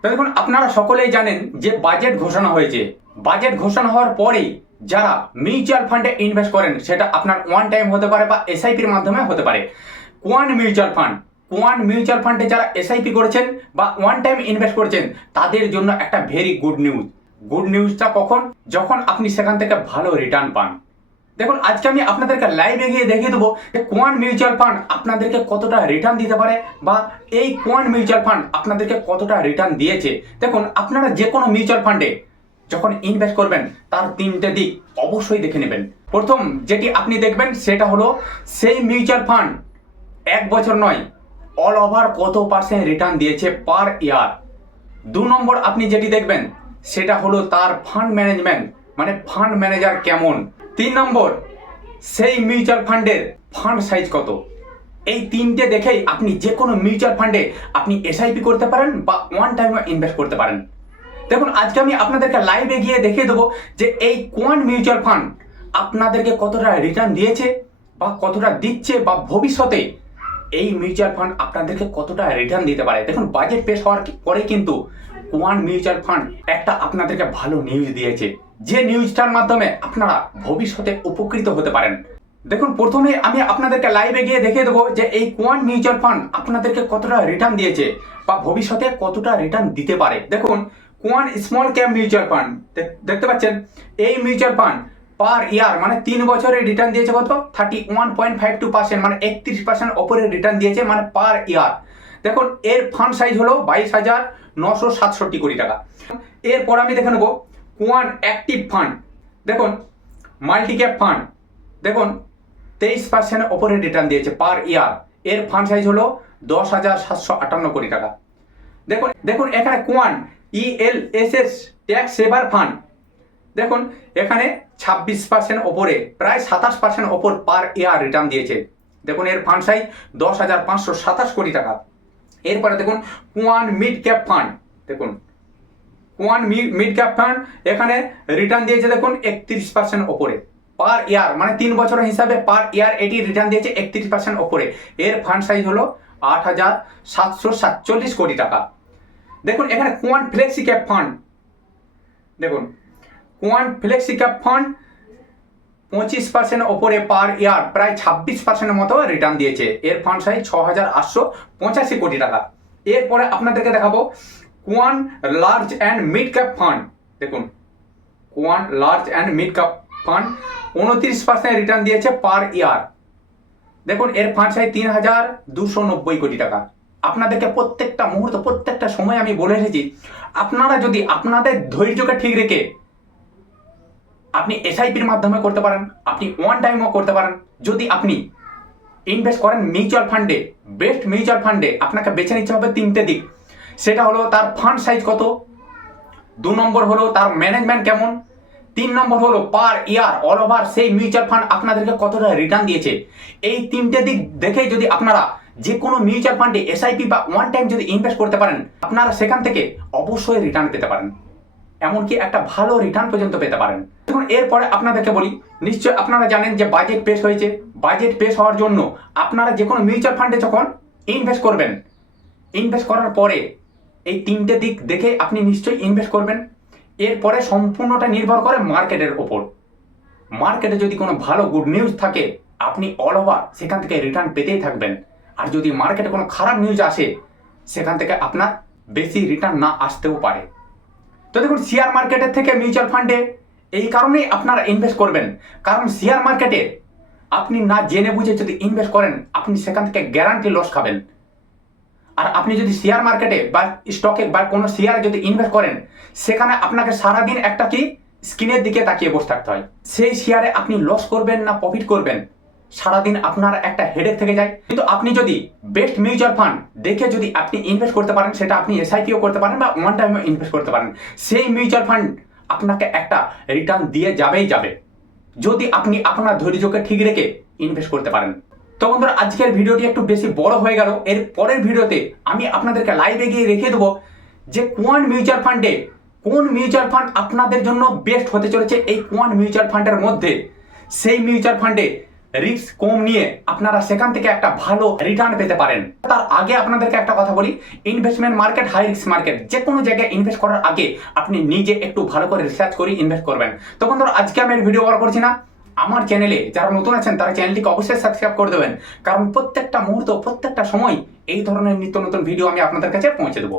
তো দেখুন, আপনারা সকলেই জানেন যে বাজেট ঘোষণা হয়েছে। বাজেট ঘোষণা হওয়ার পরেই যারা মিউচুয়াল ফান্ডে ইনভেস্ট করেন, সেটা আপনার ওয়ান টাইম হতে পারে বা এসআইপির মাধ্যমে হতে পারে। কোয়ান মিউচুয়াল ফান্ডে যারা এসআইপি করেছেন বা ওয়ান টাইম ইনভেস্ট করেছেন, তাদের জন্য একটা ভেরি গুড নিউজ। গুড নিউজটা কখন? যখন আপনি সেখান থেকে ভালো রিটার্ন পান। দেখুন, আজকে আমি আপনাদেরকে লাইভে গিয়ে দেখিয়ে দেবো যে কোয়ান মিউচুয়াল ফান্ড আপনাদেরকে কতটা রিটার্ন দিতে পারে বা এই কোয়ান মিউচুয়াল ফান্ড আপনাদেরকে কতটা রিটার্ন দিয়েছে। দেখুন, আপনারা যে কোনো মিউচুয়াল ফান্ডে যখন ইনভেস্ট করবেন, তার তিনটে দিক অবশ্যই দেখে নেবেন। প্রথম যেটি আপনি দেখবেন সেটা হলো সেই মিউচুয়াল ফান্ড এক বছর নয়, অল ওভার কত পার্সেন্ট রিটার্ন দিয়েছে পার ইয়ার। 2 নম্বর আপনি যেটি দেখবেন সেটা হলো তার ফান্ড ম্যানেজমেন্ট, মানে ফান্ড ম্যানেজার কেমন। 3 নম্বর, সেই মিউচুয়াল ফান্ডের ফান্ড সাইজ কত। এই তিনটে দেখেই আপনি যে কোনো মিউচুয়াল ফান্ডে আপনি এসআইপি করতে পারেন বা ওয়ান টাইমে ইনভেস্ট করতে পারেন। দেখুন, আজকে আমি আপনাদেরকে লাইভে গিয়ে দেখিয়ে দেবো যে এই কোয়ান মিউচুয়াল ফান্ড আপনাদেরকে কতটা রিটার্ন দিয়েছে বা কতটা দিচ্ছে, বা ভবিষ্যতে এই মিউচুয়াল ফান্ড আপনাদেরকে কতটা রিটার্ন দিতে পারে। দেখুন, বাজেট পেশ হওয়ার পরে কিন্তু কোয়ান মিউচুয়াল ফান্ড একটা আপনাদেরকে ভালো নিউজ দিয়েছে, যে নিউজটার মাধ্যমে আপনারা ভবিষ্যতে উপকৃত হতে পারেন। দেখুন, প্রথমে আমি আপনাদেরকে লাইভে গিয়ে দেখিয়ে দেবো যে এই কোয়ান মিউচুয়াল ফান্ড আপনাদেরকে কতটা রিটার্ন দিয়েছে বা ভবিষ্যতে কতটা রিটার্ন দিতে পারে। দেখুন, কোয়ান স্মল ক্যাপ মিউচুয়াল ফান্ড দেখতে পাচ্ছেন, এই মিউচুয়াল ফান্ড পার ইয়ার মানে 3 বছরের রিটার্ন দিয়েছে কত? 31.52%, মানে 31% ওপরে রিটার্ন দিয়েছে, মানে পার ইয়ার। দেখুন, এর ফান্ড সাইজ হলো 22,967 কোটি টাকা। এরপর আমি দেখে নেবো কোয়ান অ্যাক্টিভ ফান্ড। দেখুন, মাল্টি ক্যাপ ফান্ড, দেখুন 23% ওপরে রিটার্ন দিয়েছে পার ইয়ার। এর ফান্ড সাইজ হলো 10,758 কোটি টাকা। দেখুন এখানে কোয়ান ইএলএসএস ট্যাক্স সেভার ফান্ড, দেখুন এখানে 26% ওপরে, প্রায় 27% ওপর পার ইয়ার রিটার্ন দিয়েছে। দেখুন, এর ফান্ড সাইজ 10,527 কোটি টাকা। এরপরে দেখুন কোয়ান মিড ক্যাপ ফান্ড, দেখুন কোয়ান মিড ক্যাপ ফান্ড এখানে রিটার্ন দিয়েছে দেখুন 31% ওপরে পার ইয়ার, মানে 3 বছরের হিসাবে পার ইয়ার এটি রিটার্ন দিয়েছে 31% ওপরে। এর ফান্ড সাইজ হলো 8,747 কোটি টাকা। দেখুন এখানে কোয়ান ফ্লেক্সি ক্যাপ ফান্ড, দেখুন কোয়ান ফ্লেক্সি ক্যাপ ফান্ড 25% ওপরে পার ইয়ার, প্রায় 26% মতো রিটার্ন দিয়েছে। এর ফান্ড সাইজ 6,885 কোটি টাকা। এরপরে আপনাদেরকে দেখাবো Quant large and mid cap fund. দেখুন, Quant large and mid cap fund 29% return দিয়েছে পার ইয়ার। দেখুন, এর ফান্ড সাইজ 3,290 কোটি টাকা। আপনাদেরকে প্রত্যেকটা মুহূর্ত, প্রত্যেকটা সময় আমি বলে এসেছি, আপনারা যদি আপনাদের ধৈর্যকে ঠিক রেখে আপনি এসআইপির মাধ্যমে করতে পারেন, আপনি ওয়ান টাইমও করতে পারেন। যদি আপনি ইনভেস্ট করেন মিউচুয়াল ফান্ডে, বেস্ট মিউচুয়াল ফান্ডে আপনাকে বেছে নিতে হবে 3টে দিক। সেটা হলো তার ফান্ড সাইজ কত, 2 নম্বর হলো তার ম্যানেজমেন্ট কেমন, 3 নম্বর হলো পার ইয়ার অল ওভার সেই মিউচুয়াল ফান্ড আপনাদেরকে কতটা রিটার্ন দিয়েছে। এই 3টে দিক দেখেই যদি আপনারা যে কোনো মিউচুয়াল ফান্ডে এসআইপি বা ওয়ান টাইম যদি ইনভেস্ট করতে পারেন, আপনারা সেখান থেকে অবশ্যই রিটার্ন পেতে পারেন, এমনকি একটা ভালো রিটার্ন পর্যন্ত পেতে পারেন। দেখুন, এরপরে আপনাদেরকে বলি, নিশ্চয় আপনারা জানেন যে বাজেট পেশ হয়েছে। বাজেট পেশ হওয়ার জন্য আপনারা যে কোনো মিউচুয়াল ফান্ডে যখন ইনভেস্ট করবেন, ইনভেস্ট করার পরে এই 3টে দিক দেখে আপনি নিশ্চয়ই ইনভেস্ট করবেন। এরপরে সম্পূর্ণটা নির্ভর করে মার্কেটের ওপর। মার্কেটে যদি কোনো ভালো গুড নিউজ থাকে, আপনি অল ওভার সেখান থেকে রিটার্ন পেতেই থাকবেন। আর যদি মার্কেটে কোনো খারাপ নিউজ আসে, সেখান থেকে আপনার বেশি রিটার্ন না আসতেও পারে। তো দেখুন, শেয়ার মার্কেটের থেকে মিউচুয়াল ফান্ডে এই কারণেই আপনারা ইনভেস্ট করবেন, কারণ শেয়ার মার্কেটে আপনি না জেনে বুঝে যদি ইনভেস্ট করেন, আপনি সেখান থেকে গ্যারান্টি লস খাবেন। আর আপনি যদি শেয়ার মার্কেটে বা স্টকে বা কোনো শেয়ারে যদি ইনভেস্ট করেন, সেখানে আপনাকে সারাদিন একটা কি স্ক্রিনের দিকে তাকিয়ে বসে থাকতে হয়। সেই শেয়ারে আপনি লস করবেন না প্রফিট করবেন, সারাদিন আপনার একটা হেডেক থেকে যায়। কিন্তু আপনি যদি বেস্ট মিউচুয়াল ফান্ড দেখে যদি আপনি ইনভেস্ট করতে পারেন, সেটা আপনি এসআইপিও করতে পারেন বা ওয়ান টাইমে ইনভেস্ট করতে পারেন, সেই মিউচুয়াল ফান্ড আপনাকে একটা রিটার্ন দিয়ে যাবেই যাবে, যদি আপনি আপনার ধৈর্যকে ঠিক রেখে ইনভেস্ট করতে পারেন। তো বন্ধুরা, আজকের ভিডিওটি একটু বেশি বড় হয়ে গেল। এর পরের ভিডিওতে আমি আপনাদেরকে লাইভে গিয়ে রেখে দেবো যে কোয়ান মিউচুয়াল ফান্ডে কোন মিউচুয়াল ফান্ড আপনাদের জন্য বেস্ট হতে চলেছে। এই কোয়ান মিউচুয়াল ফান্ডের মধ্যে সেই মিউচুয়াল ফান্ডে রিস্ক কম নিয়ে আপনারা সেখান থেকে একটা ভালো রিটার্ন পেতে পারেন। তার আগে আপনাদেরকে একটা কথা বলি, investment market high risk market, যে কোনো জায়গায় ইনভেস্ট করার আগে আপনি নিজে একটু ভালো করে রিসার্চ করে ইনভেস্ট করবেন। তো বন্ধুরা, আজকে আমি ভিডিও করা করছি না, আমার চ্যানেলে যারা নতুন আছেন তারা চ্যানেলটিকে অবশ্যই সাবস্ক্রাইব করে দেবেন, কারণ প্রত্যেকটা মুহূর্ত প্রত্যেকটা সময় এই ধরনের নিত্য নতুন ভিডিও আমি আপনাদের কাছে পৌঁছে দেবো।